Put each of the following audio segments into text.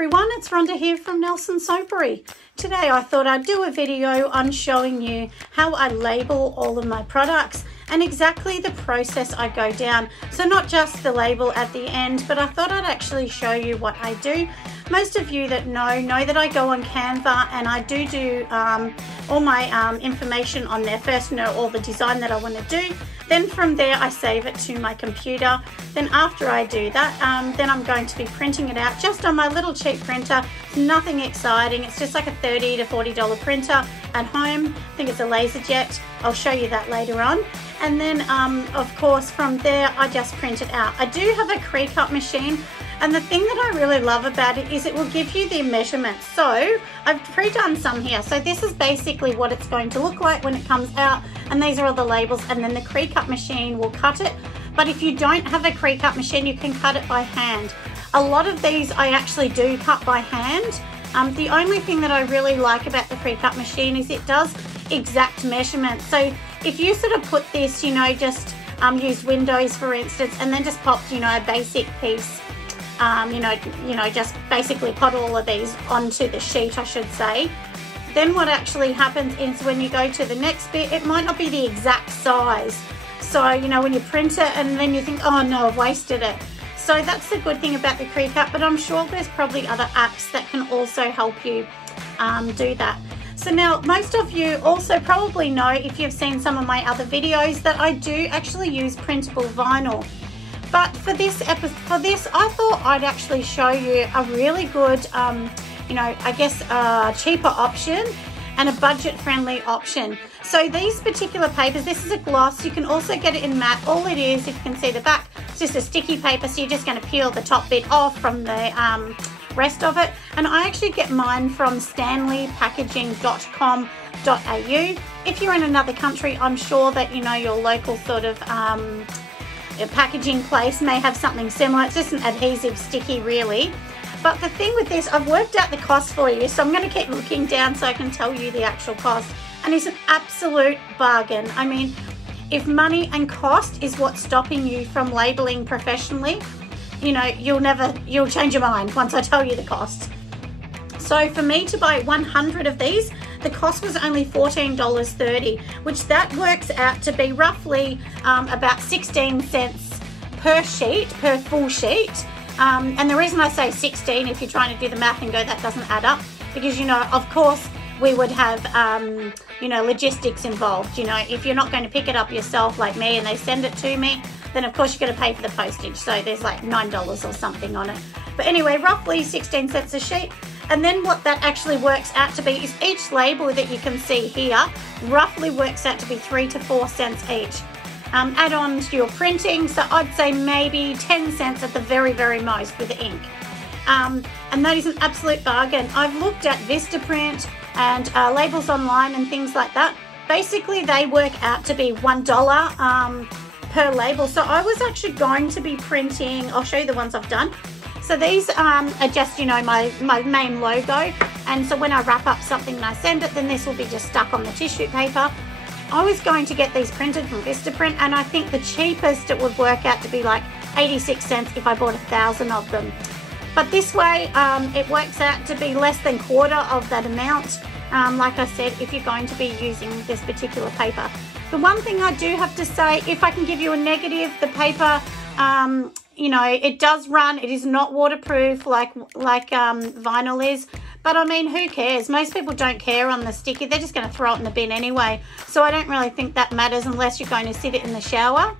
everyone, it's Rhonda here from Nelson Soapery. Today I thought I'd do a video on showing you how I label all of my products and exactly the process I go down. So not just the label at the end, but I thought I'd actually show you what I do. Most of you that know that I go on Canva and I do all my information on there. First, all the design that I want to do. Then from there I save it to my computer. Then after I do that, then I'm going to be printing it out just on my little cheap printer. Nothing exciting. It's just like a $30 to $40 printer at home. I think it's a LaserJet. I'll show you that later on. And then of course from there I just print it out. I do have a pre-cut machine. And the thing that I really love about it is it will give you the measurements. So I've pre-done some here. So this is basically what it's going to look like when it comes out. And these are all the labels, and then the pre-cut machine will cut it. But if you don't have a pre-cut machine, you can cut it by hand. A lot of these I actually do cut by hand. The only thing that I really like about the pre-cut machine is it does exact measurements. So if you sort of put this, just use Windows for instance, and then just pop, a basic piece, just basically put all of these onto the sheet, I should say. Then what actually happens is when you go to the next bit, it might not be the exact size. So, when you print it and then you think, oh no, I've wasted it. So that's the good thing about the pre-cut, but I'm sure there's probably other apps that can also help you do that. So now most of you also probably know, if you've seen some of my other videos, that I do actually use printable vinyl. But for this episode, I thought I'd actually show you a really good, cheaper option and a budget-friendly option. So these particular papers, this is a gloss. You can also get it in matte. All it is, if you can see the back, it's just a sticky paper. So you're just going to peel the top bit off from the rest of it. And I actually get mine from stanleypackaging.com.au. If you're in another country, I'm sure that your local sort of packaging place may have something similar. It's just an adhesive sticky really. But the thing with this, I've worked out the cost for you, so I'm going to keep looking down so I can tell you the actual cost. And it's an absolute bargain. I mean, if money and cost is what's stopping you from labeling professionally, you'll change your mind once I tell you the cost. So for me to buy 100 of these, the cost was only $14.30, which that works out to be roughly about 16 cents per sheet, per full sheet. And the reason I say 16, if you're trying to do the math and go, that doesn't add up, because, of course, we would have, logistics involved. If you're not going to pick it up yourself like me and they send it to me, then of course you're going to pay for the postage. So there's like $9 or something on it. But anyway, roughly 16 cents a sheet. And then what that actually works out to be is each label that you can see here roughly works out to be 3 to 4 cents each. Add on to your printing, so I'd say maybe 10 cents at the very, very most with the ink. And that is an absolute bargain. I've looked at Vistaprint and labels online and things like that. Basically, they work out to be $1 per label. So I was actually going to be printing, I'll show you the ones I've done. So these are just, my main logo. And so when I wrap up something and I send it, then this will be just stuck on the tissue paper. I was going to get these printed from Vistaprint, and I think the cheapest it would work out to be like 86 cents if I bought 1,000 of them. But this way, it works out to be less than quarter of that amount, like I said, if you're going to be using this particular paper. The one thing I do have to say, if I can give you a negative, the paper, it does run. It is not waterproof like vinyl is. But I mean, who cares? Most people don't care on the sticky. They're just going to throw it in the bin anyway. So I don't really think that matters unless you're going to sit it in the shower.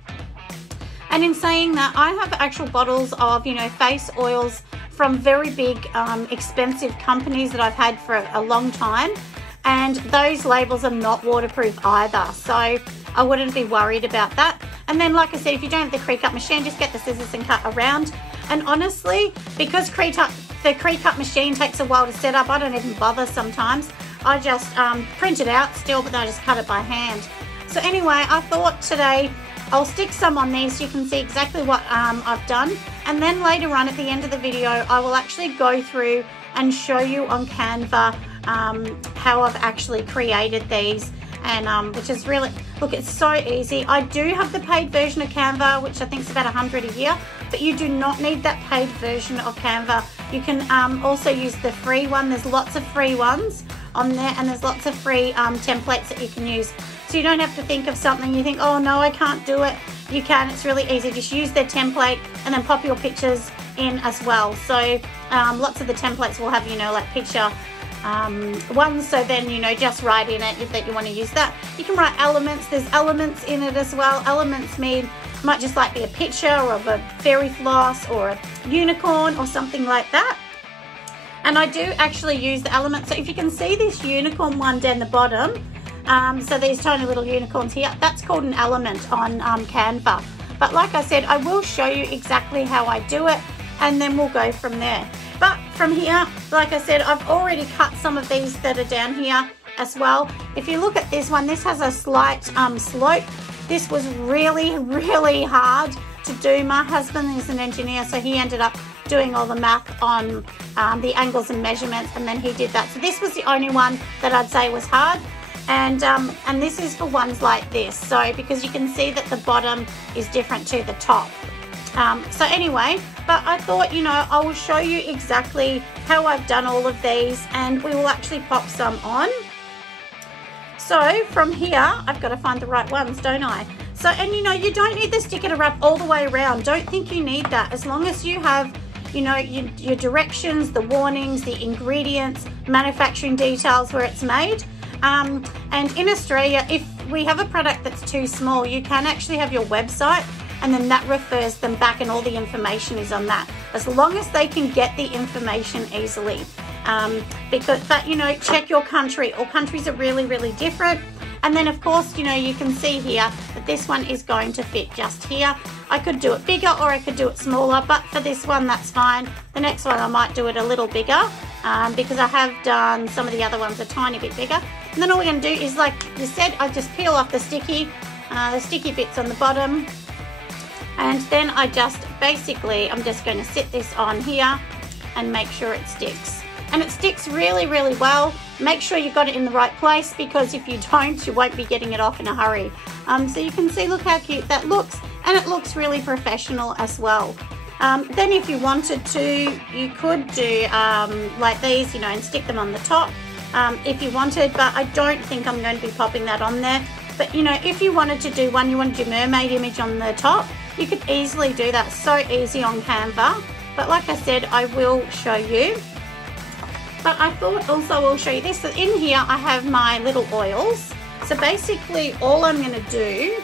And in saying that, I have actual bottles of, face oils from very big, expensive companies that I've had for a long time. And those labels are not waterproof either. So I wouldn't be worried about that. And then, like I said, if you don't have the pre-cut machine, just get the scissors and cut around. And honestly, because the pre-cut machine takes a while to set up, I don't even bother sometimes. I just print it out still, but then I just cut it by hand. So anyway, I thought today I'll stick some on these so you can see exactly what I've done. And then later on at the end of the video, I will actually go through and show you on Canva how I've actually created these. And which is really, look, it's so easy. I do have the paid version of Canva, which I think is about $100 a year, but you do not need that paid version of Canva You can also use the free one. There's lots of free ones on there, and there's lots of free templates that you can use. So you don't have to think of something you think, oh no, I can't do it. You can, it's really easy. Just use their template and then pop your pictures in as well. So lots of the templates will have, you know, like picture ones, so then, you know, just write in it that you want to use that. You can write elements. There's elements in it as well. Elements might just like be a picture of a fairy floss or a unicorn or something like that. And I do actually use the elements. So if you can see this unicorn one down the bottom, so these tiny little unicorns here, that's called an element on Canva. But like I said, I will show you exactly how I do it, and then we'll go from there. But from here, like I said, I've already cut some of these that are down here as well. If you look at this one, this has a slight slope. This was really, really hard to do. My husband is an engineer, so he ended up doing all the math on the angles and measurements, and then he did that. So this was the only one that I'd say was hard. And this is for ones like this. So because you can see that the bottom is different to the top. So anyway, but I thought, you know, I will show you exactly how I've done all of these, and we will actually pop some on. So from here, I've got to find the right ones, don't I? So, and you know, you don't need the sticker to wrap all the way around. Don't think you need that. As long as you have, you know, your directions, the warnings, the ingredients, manufacturing details where it's made. And in Australia, if we have a product that's too small, you can actually have your website, and then that refers them back, and all the information is on that, as long as they can get the information easily. But you know, check your country. All countries are really, really different. And then of course, you know, you can see here that this one is going to fit just here. I could do it bigger or I could do it smaller, but for this one, that's fine. The next one, I might do it a little bigger because I have done some of the other ones a tiny bit bigger. And then all we're going to do is, like you said, I just peel off the sticky bits on the bottom. And then I just basically, I'm just going to sit this on here and make sure it sticks. And it sticks really, really well. Make sure you got it in the right place, because if you don't, you won't be getting it off in a hurry. So you can see, look how cute that looks, and it looks really professional as well. Then if you wanted to, you could do like these, you know, and stick them on the top if you wanted, but I don't think I'm going to be popping that on there. But you know, if you wanted to do one, you want to do mermaid image on the top, you could easily do that. So easy on Canva. But like I said, I will show you. But I thought also I'll show you this. So in here I have my little oils. So basically all I'm going to do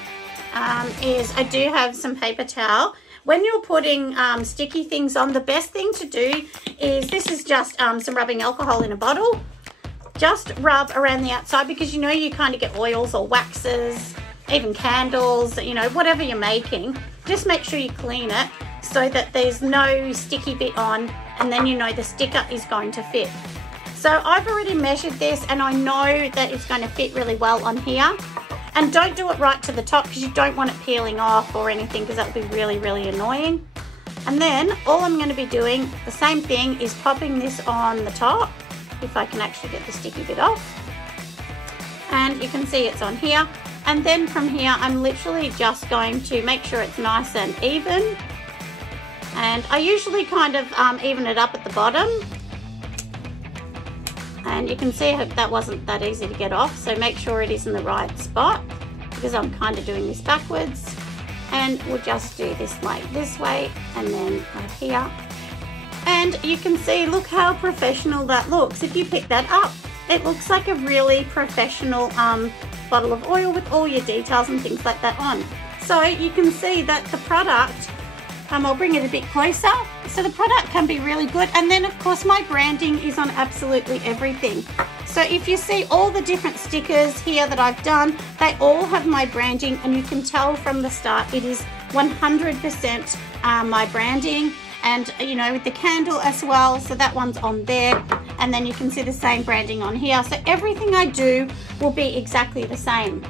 is I do have some paper towel. When you're putting sticky things on, the best thing to do is, this is just some rubbing alcohol in a bottle. Just rub around the outside, because you know you kind of get oils or waxes, even candles, you know, whatever you're making. Just make sure you clean it so that there's no sticky bit on, and then you know the sticker is going to fit. So I've already measured this, and I know that it's going to fit really well on here. And don't do it right to the top, because you don't want it peeling off or anything, because that would be really, really annoying. And then all I'm going to be doing, the same thing, is popping this on the top, if I can actually get the sticky bit off. And you can see it's on here. And then from here, I'm literally just going to make sure it's nice and even. And I usually kind of even it up at the bottom. And you can see that wasn't that easy to get off, so make sure it is in the right spot, because I'm kind of doing this backwards. And we'll just do this like this way, and then like here. And you can see, look how professional that looks. If you pick that up, it looks like a really professional bottle of oil with all your details and things like that on. So you can see that the product, I'll bring it a bit closer. So the product can be really good. And then of course my branding is on absolutely everything. So if you see all the different stickers here that I've done, they all have my branding, and you can tell from the start it is 100% my branding. And you know, with the candle as well, so that one's on there, and then you can see the same branding on here. So everything I do will be exactly the same.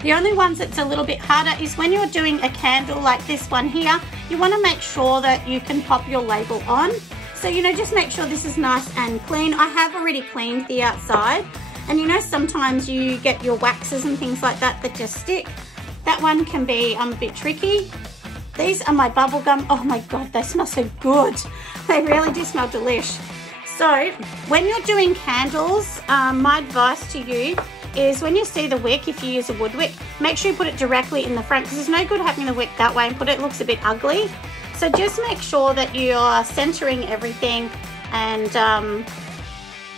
The only ones that's a little bit harder is when you're doing a candle like this one here, you want to make sure that you can pop your label on. So you know, just make sure this is nice and clean. I have already cleaned the outside, and you know, sometimes you get your waxes and things like that that just stick. That one can be a bit tricky. These are my bubble gum. Oh my God, they smell so good. They really do smell delish. So when you're doing candles, my advice to you is when you see the wick, if you use a wood wick, make sure you put it directly in the front, because there's no good having the wick that way and put it looks a bit ugly. So just make sure that you're centering everything and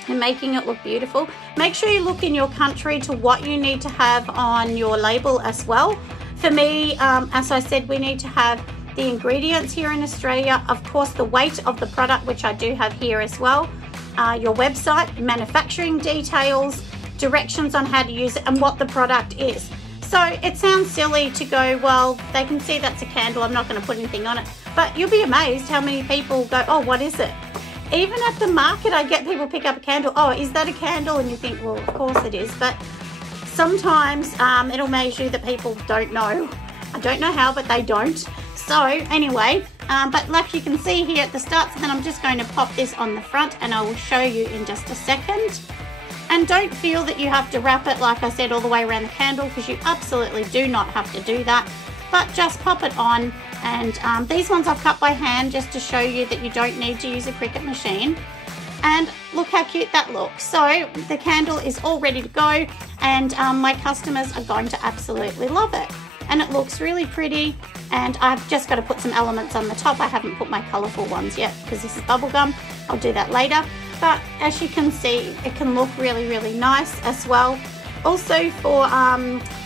making it look beautiful. Make sure you look in your country to what you need to have on your label as well. For me, as I said, we need to have the ingredients here in Australia, of course the weight of the product, which I do have here as well, your website, manufacturing details, directions on how to use it, and what the product is. So it sounds silly to go, well, they can see that's a candle, I'm not going to put anything on it, but you'll be amazed how many people go, oh, what is it? Even at the market, I get people pick up a candle, oh, is that a candle? And you think, well, of course it is, but sometimes it'll measure that people don't know. I don't know how, but they don't. So anyway, but like you can see here at the start, so then I'm just going to pop this on the front and I will show you in just a second. And don't feel that you have to wrap it, like I said, all the way around the candle, because you absolutely do not have to do that. But just pop it on, and these ones I've cut by hand just to show you that you don't need to use a Cricut machine. And look how cute that looks. So the candle is all ready to go, and my customers are going to absolutely love it. And it looks really pretty, and I've just got to put some elements on the top. I haven't put my colourful ones yet because this is bubblegum. I'll do that later. But as you can see, it can look really, really nice as well. Also for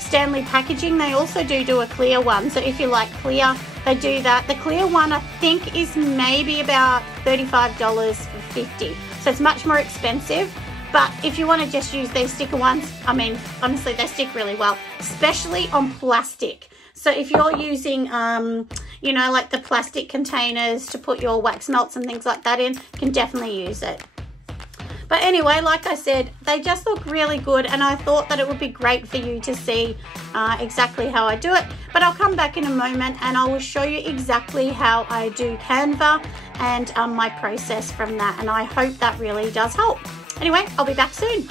Stanley Packaging, they also do a clear one. So if you like clear, they do that. The clear one I think is maybe about $35 for 50. So it's much more expensive. But if you want to just use these sticker ones, I mean, honestly, they stick really well, especially on plastic. So if you're using, you know, like the plastic containers to put your wax melts and things like that in, you can definitely use it. But anyway, like I said, they just look really good, and I thought that it would be great for you to see exactly how I do it. But I'll come back in a moment and I will show you exactly how I do Canva and my process from that, and I hope that really does help. Anyway, I'll be back soon.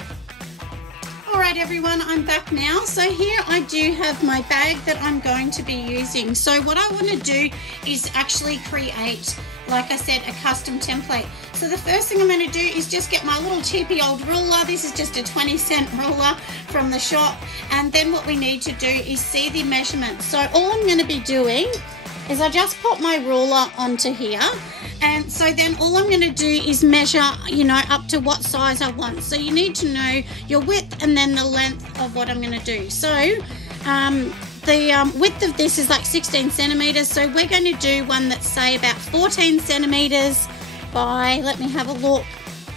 Alright everyone, I'm back now. So here I do have my bag that I'm going to be using. So what I want to do is actually create, like I said, a custom template. So the first thing I'm going to do is just get my little cheapy old ruler. This is just a 20-cent ruler from the shop. And then what we need to do is see the measurements. So all I'm going to be doing is I just put my ruler onto here, and so then all I'm going to do is measure, you know, up to what size I want. So you need to know your width and then the length of what I'm going to do. So the width of this is like 16 centimeters, so we're going to do one that's say about 14 centimeters by, let me have a look,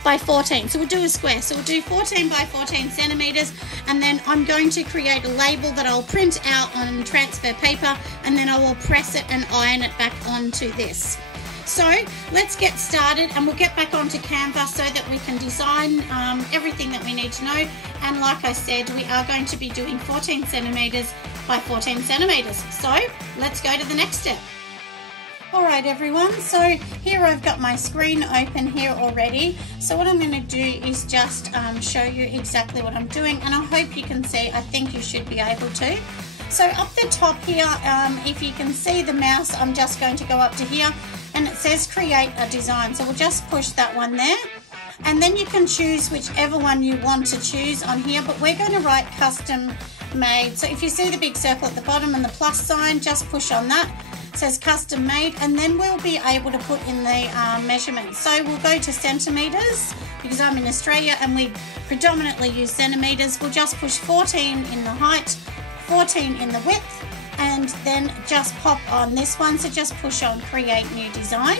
by 14. So we'll do a square. So we'll do 14 by 14 centimeters, and then I'm going to create a label that I'll print out on transfer paper, and then I will press it and iron it back onto this. So let's get started, and we'll get back onto Canva so that we can design everything that we need to know. And like I said, we are going to be doing 14 centimeters by 14 centimeters. So let's go to the next step. Alright everyone, so here I've got my screen open here already. So what I'm going to do is just show you exactly what I'm doing, and I hope you can see. I think you should be able to. So up the top here, if you can see the mouse, I'm just going to go up to here, and it says create a design. So we'll just push that one there, and then you can choose whichever one you want to choose on here, but we're going to write custom made. So if you see the big circle at the bottom and the plus sign, just push on that. It says custom made, and then we'll be able to put in the measurements. So we'll go to centimeters, because I'm in Australia and we predominantly use centimeters. We'll just push 14 in the height, 14 in the width, and then just pop on this one. So just push on create new design,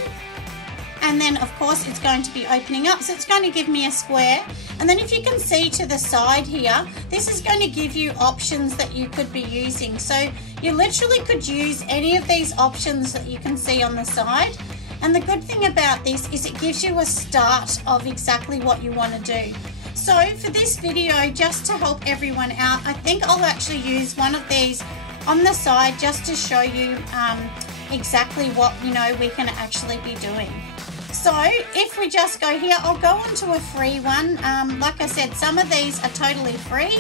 and then of course it's going to be opening up, so it's going to give me a square. And then if you can see to the side here, this is going to give you options that you could be using. So you literally could use any of these options that you can see on the side. And the good thing about this is it gives you a start of exactly what you want to do. So for this video, just to help everyone out, I think I'll actually use one of these on the side just to show you exactly what, you know, we can actually be doing. So if we just go here, I'll go on to a free one. Like I said, some of these are totally free,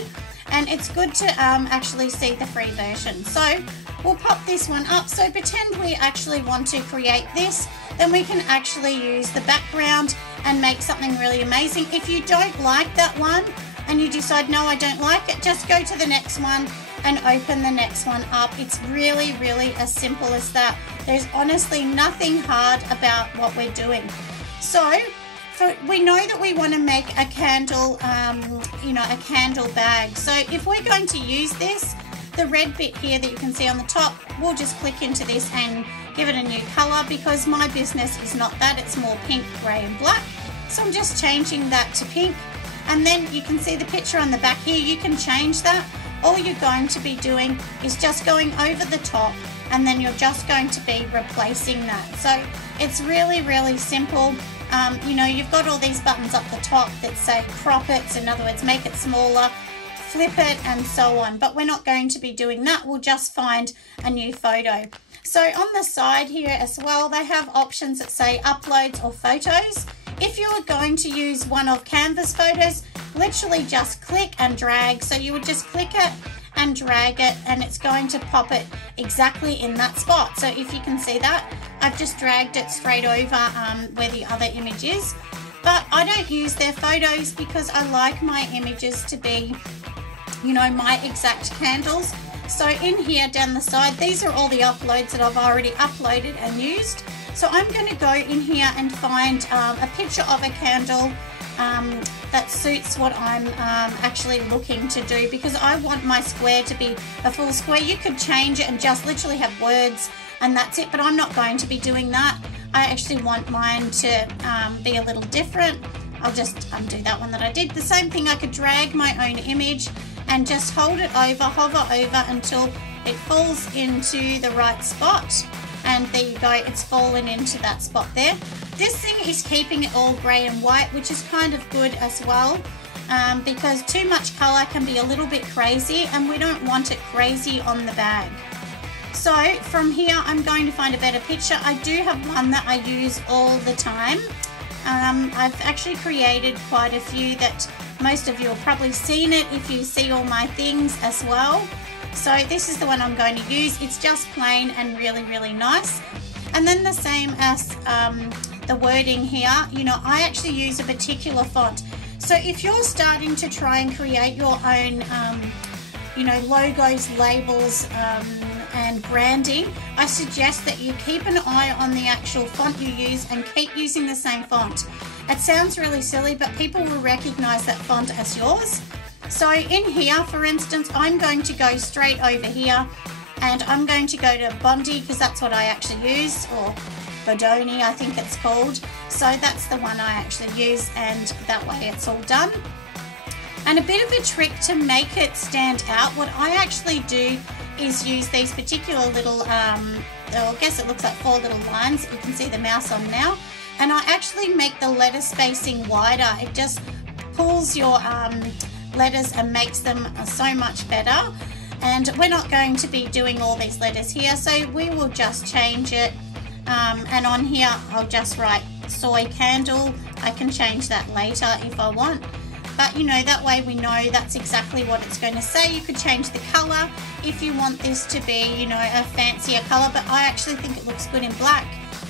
and it's good to actually see the free version. So we'll pop this one up. So pretend we actually want to create this, then we can actually use the background and make something really amazing. If you don't like that one and you decide, no, I don't like it, just go to the next one and open the next one up. It's really, really as simple as that. There's honestly nothing hard about what we're doing. So we know that we want to make a candle, you know, a candle bag. So if we're going to use this, the red bit here that you can see on the top, we'll just click into this and give it a new color, because my business is not that, it's more pink, gray and black. So I'm just changing that to pink, and then you can see the picture on the back here. You can change that. All you're going to be doing is just going over the top, and then you're just going to be replacing that. So it's really, really simple. You know, you've got all these buttons up the top that say crop it, so in other words, make it smaller, flip it, and so on. But we're not going to be doing that. We'll just find a new photo. So on the side here as well, they have options that say uploads or photos. If you are going to use one of Canva's photos, literally just click and drag. So you would just click it and drag it, and it's going to pop it exactly in that spot. So if you can see that, I've just dragged it straight over where the other image is. But I don't use their photos because I like my images to be, you know, my exact candles. So in here down the side, these are all the uploads that I've already uploaded and used. So I'm going to go in here and find a picture of a candle that suits what I'm actually looking to do, because I want my square to be a full square. You could change it and just literally have words and that's it, but I'm not going to be doing that. I actually want mine to be a little different. I'll just undo that one that I did. The same thing, I could drag my own image and just hold it over, hover over until it falls into the right spot. And there you go, it's fallen into that spot there. This thing is keeping it all grey and white, which is kind of good as well, because too much colour can be a little bit crazy, and we don't want it crazy on the bag. So from here, I'm going to find a better picture. I do have one that I use all the time. I've actually created quite a few that most of you have probably seen it if you see all my things as well. So this is the one I'm going to use. It's just plain and really, really nice. And then the same as the wording here, you know, I actually use a particular font. So if you're starting to try and create your own, you know, logos, labels, and branding, I suggest that you keep an eye on the actual font you use and keep using the same font. It sounds really silly, but people will recognize that font as yours. So in here, for instance, I'm going to go straight over here, and I'm going to go to Bondi, because that's what I actually use, or Bodoni I think it's called. So that's the one I actually use, and that way it's all done. And a bit of a trick to make it stand out, what I actually do is use these particular little, I guess it looks like 4 little lines. You can see the mouse on now. And I actually make the letter spacing wider. It just pulls your letters and makes them so much better. And we're not going to be doing all these letters here, so we will just change it. And on here, I'll just write soy candle. I can change that later if I want. But you know, that way we know that's exactly what it's going to say. You could change the color if you want this to be, you know, a fancier color, but I actually think it looks good in black.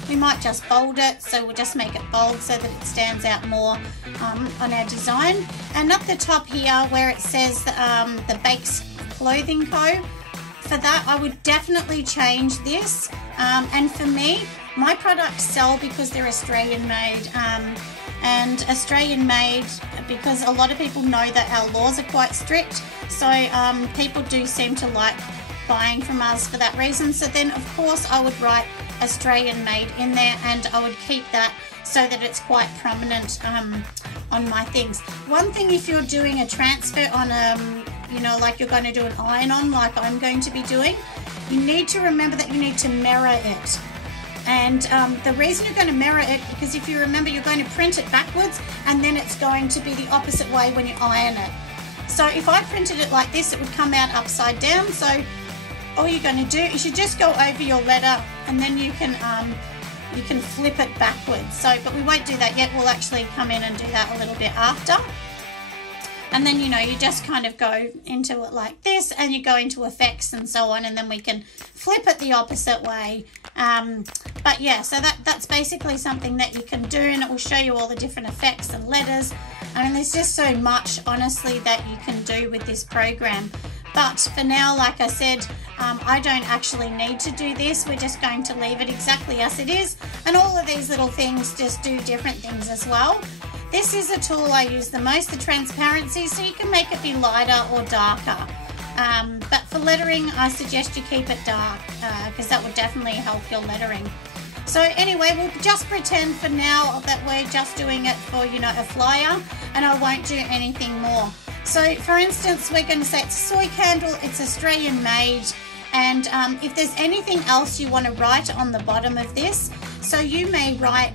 We might just bold it, so we'll just make it bold so that it stands out more on our design. And up the top here where it says the Bakes Clothing Co., for that I would definitely change this. And for me, my products sell because they're Australian made. And Australian made because a lot of people know that our laws are quite strict, so people do seem to like buying from us for that reason. So then of course I would write Australian made in there, and I would keep that so that it's quite prominent on my things. One thing, if you're doing a transfer on you know, like you're going to do an iron on like I'm going to be doing, you need to remember that you need to mirror it. And the reason you're going to mirror it, because if you remember, you're going to print it backwards, and then it's going to be the opposite way when you iron it. So if I printed it like this, it would come out upside down. So all you're going to do is you just go over your letter, and then you can flip it backwards. So, but we won't do that yet. We'll actually come in and do that a little bit after. And then, you know, you just kind of go into it like this, and you go into effects and so on, and then we can flip it the opposite way. But yeah, so that's basically something that you can do, and it will show you all the different effects and letters. I mean, there's just so much, honestly, that you can do with this program. But for now, like I said, I don't actually need to do this. We're just going to leave it exactly as it is. And all of these little things just do different things as well. This is a tool I use the most, the transparency, so you can make it be lighter or darker. But for lettering, I suggest you keep it dark because that would definitely help your lettering. So anyway, we'll just pretend for now that we're just doing it for, you know, a flyer, and I won't do anything more. So for instance, we're going to say it's a soy candle, it's Australian made, and if there's anything else you want to write on the bottom of this, so you may write,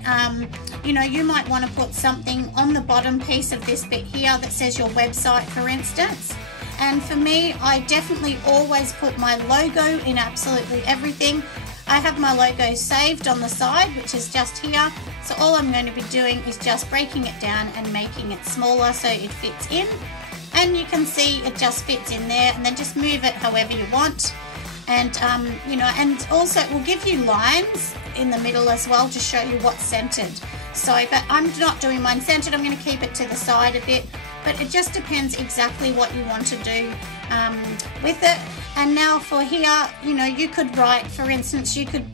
you know, you might want to put something on the bottom piece of this bit here that says your website, for instance. And for me, I definitely always put my logo in absolutely everything. I have my logo saved on the side, which is just here. So all I'm going to be doing is just breaking it down and making it smaller so it fits in. And you can see it just fits in there, and then just move it however you want. And, you know, and also it will give you lines in the middle as well to show you what's centered. So, but I'm not doing mine centered. I'm going to keep it to the side a bit, but it just depends exactly what you want to do with it. And now for here, you know, you could write, for instance, you could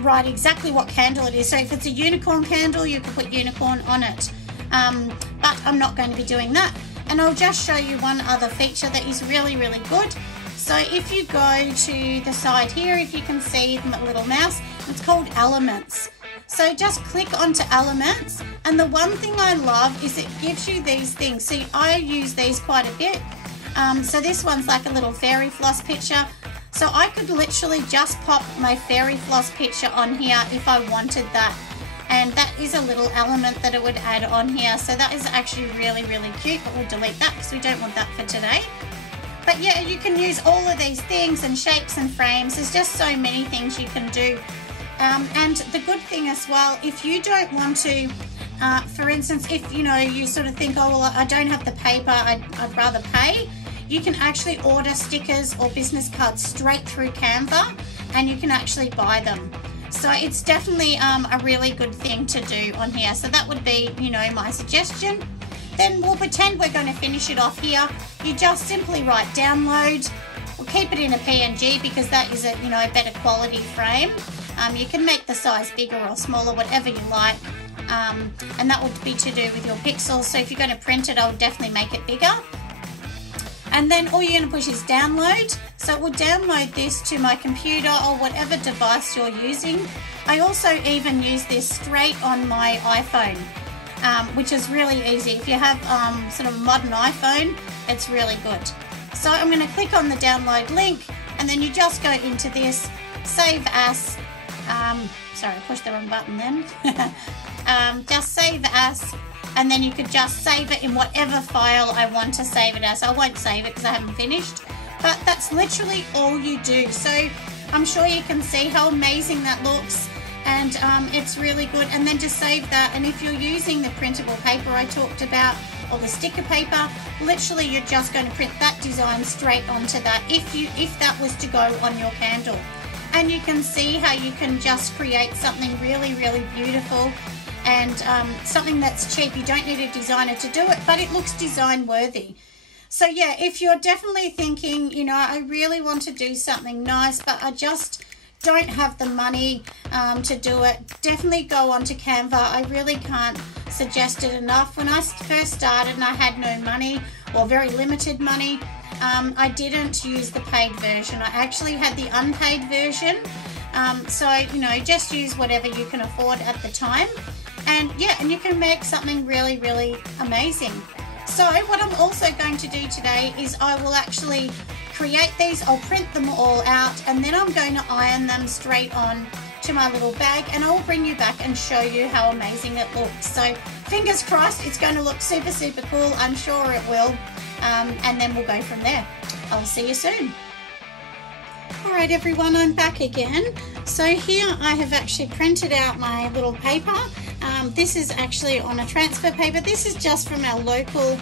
write exactly what candle it is. So if it's a unicorn candle, you could put unicorn on it. But I'm not going to be doing that. And I'll just show you one other feature that is really, really good. So if you go to the side here, if you can see the little mouse, it's called Elements. So just click onto Elements, and the one thing I love is it gives you these things. See, I use these quite a bit. So this one's like a little fairy floss picture. So I could literally just pop my fairy floss picture on here if I wanted that. And that is a little element that it would add on here. So that is actually really, really cute, but we'll delete that because we don't want that for today. But yeah, you can use all of these things and shapes and frames. There's just so many things you can do. And the good thing as well, if you don't want to, for instance, if you know, you sort of think, oh, well, I don't have the paper, I'd rather pay, you can actually order stickers or business cards straight through Canva, and you can actually buy them. So it's definitely a really good thing to do on here. So that would be, you know, my suggestion. Then we'll pretend we're going to finish it off here. You just simply write download. We'll keep it in a PNG because that is a, you know, a better quality frame. You can make the size bigger or smaller, whatever you like. And that would be to do with your pixels. So if you're going to print it, I would definitely make it bigger. And then all you're going to push is download. So it will download this to my computer or whatever device you're using. I also even use this straight on my iPhone, which is really easy. If you have sort of a modern iPhone, it's really good. So I'm going to click on the download link, and then you just go into this, save as, sorry, I pushed the wrong button then. Just save as, and then you could just save it in whatever file I want to save it as. I won't save it because I haven't finished, but that's literally all you do. So I'm sure you can see how amazing that looks, and it's really good. And then just save that, and if you're using the printable paper I talked about, or the sticker paper, literally you're just going to print that design straight onto that if that was to go on your candle. And you can see how you can just create something really, really beautiful, and something that's cheap. You don't need a designer to do it, but it looks design worthy. So yeah, if you're definitely thinking, you know, I really want to do something nice, but I just don't have the money to do it, definitely go onto Canva. I really can't suggest it enough. When I first started and I had no money, or very limited money, I didn't use the paid version. I actually had the unpaid version. So, you know, just use whatever you can afford at the time. And yeah, and you can make something really, really amazing. So what I'm also going to do today is I will actually create these. I'll print them all out, and then I'm going to iron them straight on to my little bag, and I'll bring you back and show you how amazing it looks. So fingers crossed it's going to look super, super cool. I'm sure it will. And then we'll go from there. I'll see you soon. Alright everyone, I'm back again. So here I have actually printed out my little paper. This is actually on a transfer paper. This is just from our local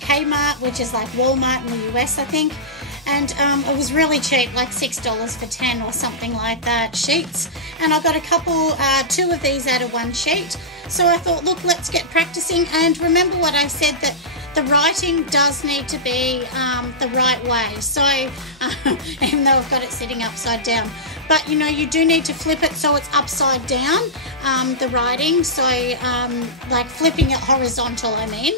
Kmart, which is like Walmart in the US, I think. And it was really cheap, like $6 for 10 or something like that sheets. And I got a couple, 2 of these out of 1 sheet. So I thought, look, let's get practicing. And remember what I said, that the writing does need to be the right way. So even though I've got it sitting upside down, but you know, you do need to flip it so it's upside down, the writing. So like flipping it horizontal, I mean.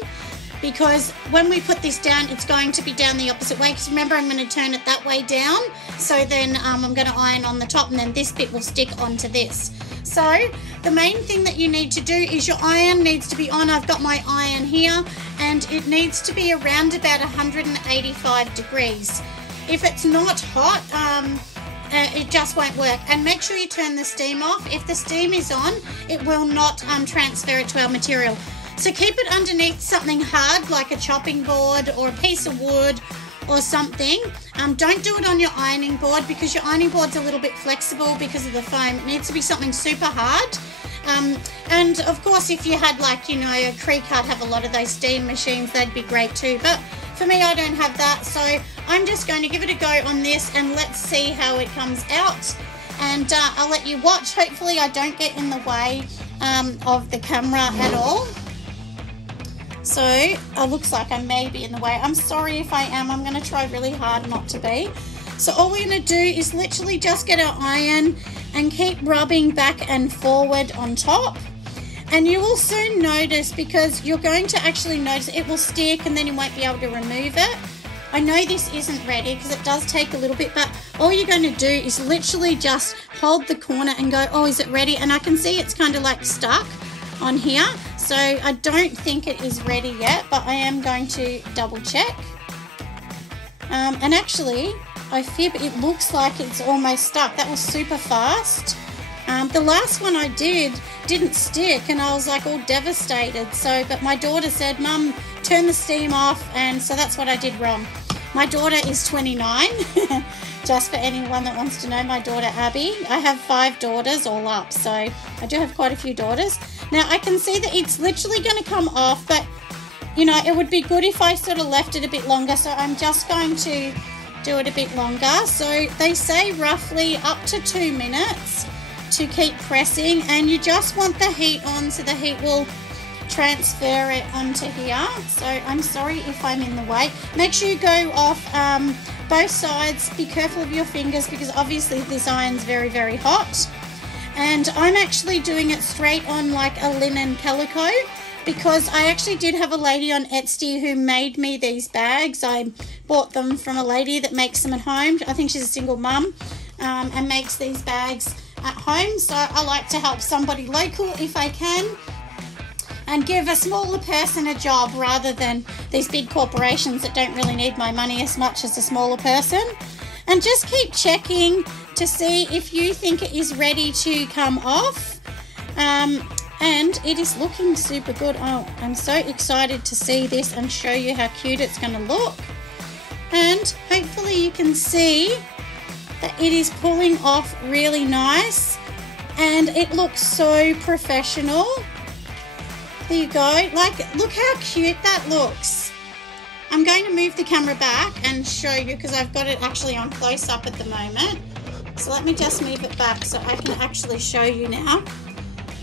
Because when we put this down, it's going to be down the opposite way. Because remember, I'm going to turn it that way down. So then I'm going to iron on the top, and then this bit will stick onto this. So the main thing that you need to do is your iron needs to be on. I've got my iron here, and it needs to be around about 185 degrees. If it's not hot, it just won't work. And make sure you turn the steam off. If the steam is on, it will not transfer it to our material. So keep it underneath something hard like a chopping board or a piece of wood or something. Don't do it on your ironing board, because your ironing board's a little bit flexible because of the foam. It needs to be something super hard. And of course, if you had, like, you know, a Cricut have a lot of those steam machines, they'd be great too. But for me, I don't have that. So I'm just going to give it a go on this, and let's see how it comes out. And I'll let you watch. Hopefully I don't get in the way of the camera at all. So it looks like I may be in the way. I'm sorry if I am. I'm going to try really hard not to be. So all we're going to do is literally just get our iron and keep rubbing back and forward on top. And you will soon notice, because you're going to actually notice it will stick and then you won't be able to remove it. I know this isn't ready because it does take a little bit, but all you're going to do is literally just hold the corner and go, oh, is it ready? And I can see it's kind of like stuck on here. So I don't think it is ready yet, but I am going to double check. And actually, I fib, it looks like it's almost stuck. That was super fast. The last one I didn't stick, and I was like all devastated. So, but my daughter said, Mum, turn the steam off, and so that's what I did wrong. My daughter is 29. Just for anyone that wants to know, my daughter Abby. I have 5 daughters all up, so I do have quite a few daughters. Now I can see that it's literally going to come off, but you know, it would be good if I sort of left it a bit longer, so I'm just going to do it a bit longer. So they say roughly up to 2 minutes to keep pressing, and you just want the heat on so the heat will transfer it onto here. So I'm sorry if I'm in the way. Make sure you go off both sides. Be careful of your fingers, because obviously this iron's very, very hot. And I'm actually doing it straight on like a linen calico, because I actually did have a lady on Etsy who made me these bags. I bought them from a lady that makes them at home. I think she's a single mum and makes these bags at home. So I like to help somebody local if I can, and give a smaller person a job rather than these big corporations that don't really need my money as much as a smaller person. And just keep checking to see if you think it is ready to come off. And it is looking super good. Oh, I'm so excited to see this and show you how cute it's going to look. And hopefully you can see that it is pulling off really nice, and it looks so professional. There you go. Like, look how cute that looks. I'm going to move the camera back and show you, because I've got it actually on close up at the moment. So let me just move it back so I can actually show you now.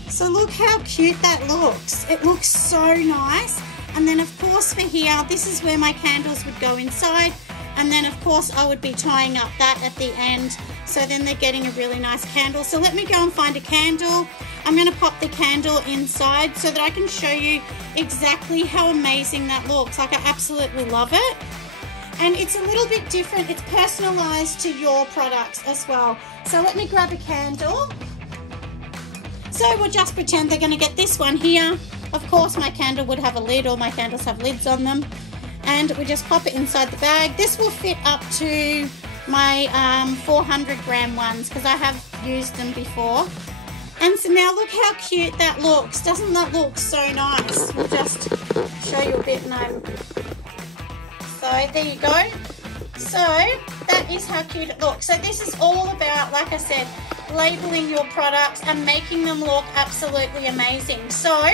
So look how cute that looks. It looks so nice. And then of course for here, this is where my candles would go inside. And then of course I would be tying up that at the end. So then they're getting a really nice candle. So let me go and find a candle. I'm going to pop the candle inside so that I can show you exactly how amazing that looks. Like, I absolutely love it. And it's a little bit different. It's personalized to your products as well. So let me grab a candle. So we'll just pretend they're going to get this one here. Of course my candle would have a lid. All my candles have lids on them. And we just pop it inside the bag. This will fit up to my 400 gram ones, because I have used them before. And so now look how cute that looks. Doesn't that look so nice? We'll just show you a bit now. So there you go. So that is how cute it looks. So this is all about, like I said, labeling your products and making them look absolutely amazing. So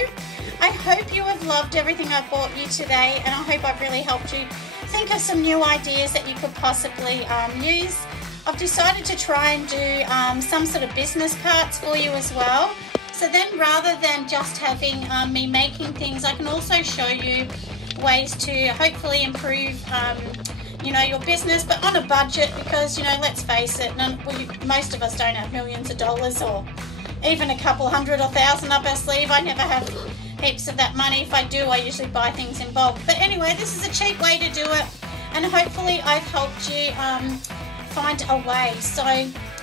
I hope you have loved everything I've brought you today, and I hope I've really helped you think of some new ideas that you could possibly use. I've decided to try and do some sort of business cards for you as well. So then rather than just having me making things, I can also show you ways to hopefully improve you know, your business, but on a budget, because, you know, let's face it, most of us don't have millions of dollars or even a couple hundred or thousand up our sleeve. I never have heaps of that money. If I do, I usually buy things in bulk. But anyway, this is a cheap way to do it, and hopefully I've helped you find a way. So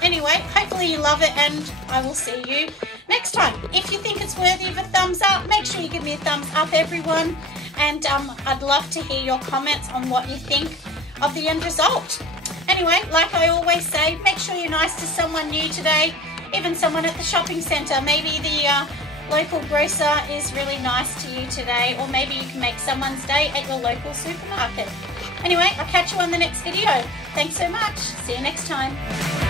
anyway, hopefully you love it, and I will see you next time. If you think it's worthy of a thumbs up, make sure you give me a thumbs up, everyone. And I'd love to hear your comments on what you think of the end result. Anyway, like I always say, make sure you're nice to someone new today, even someone at the shopping centre. Maybe the local grocer is really nice to you today, or maybe you can make someone's day at your local supermarket. Anyway, I'll catch you on the next video. Thanks so much. See you next time.